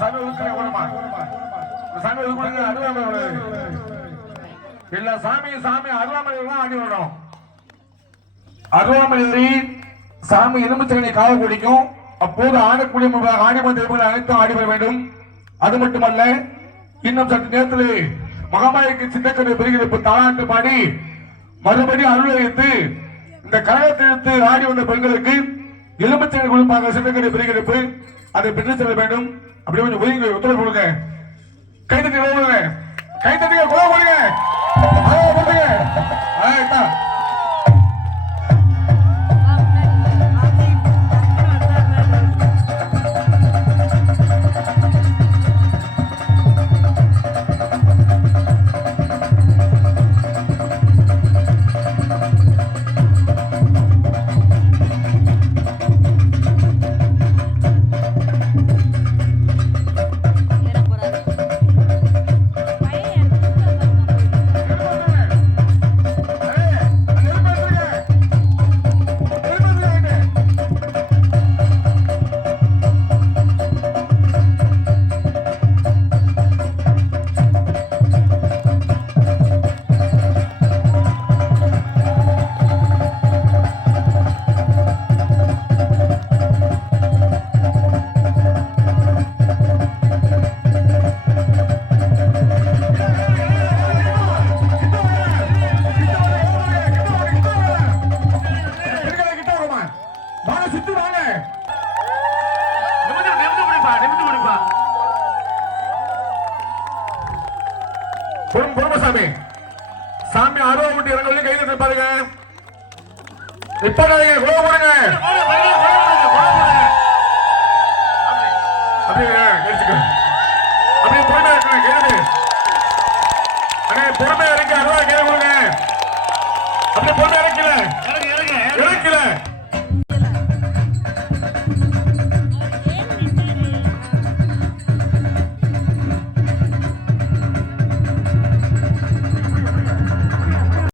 சாமி ஒதுக்குங்க ஓரமா. சாமி ஒதுக்குங்க அருவாமலை. எல்லா சாமி அருவாமலை தான் ஆடி வரணும். அருவாமலை சாமி எலும்புச்சகனை காவ குடிக்கும். அப்போது ஆடக்கூடிய ஆடிமன்ற அனைத்தும் ஆடி வர வேண்டும். அது மட்டுமல்ல, இன்னும் சற்று நேரத்தில் மகமாய்க்கு சின்னக்கரை பெருகிருப்பு தாளாட்டு பாடி மறுபடியும் அருளை வைத்து இந்த கழகத்திற்கு ஆடி வந்த பெண்களுக்கு எலும்புச்சகனை கொடுப்பாங்க. சின்னக்கரை பெருகிருப்பு அதை பெற்று செல்ல வேண்டும். அப்படி கொஞ்சம் ஒதுங்க, ஒத்துழைப்பு கொடுங்க. கைத்தட்டி கொடுங்க, கைத்தட்டிங்க, குழந்தை கொடுங்க. சாமி அருவா விட்டு இறங்க கைது பாருங்க. இப்ப அப்படியே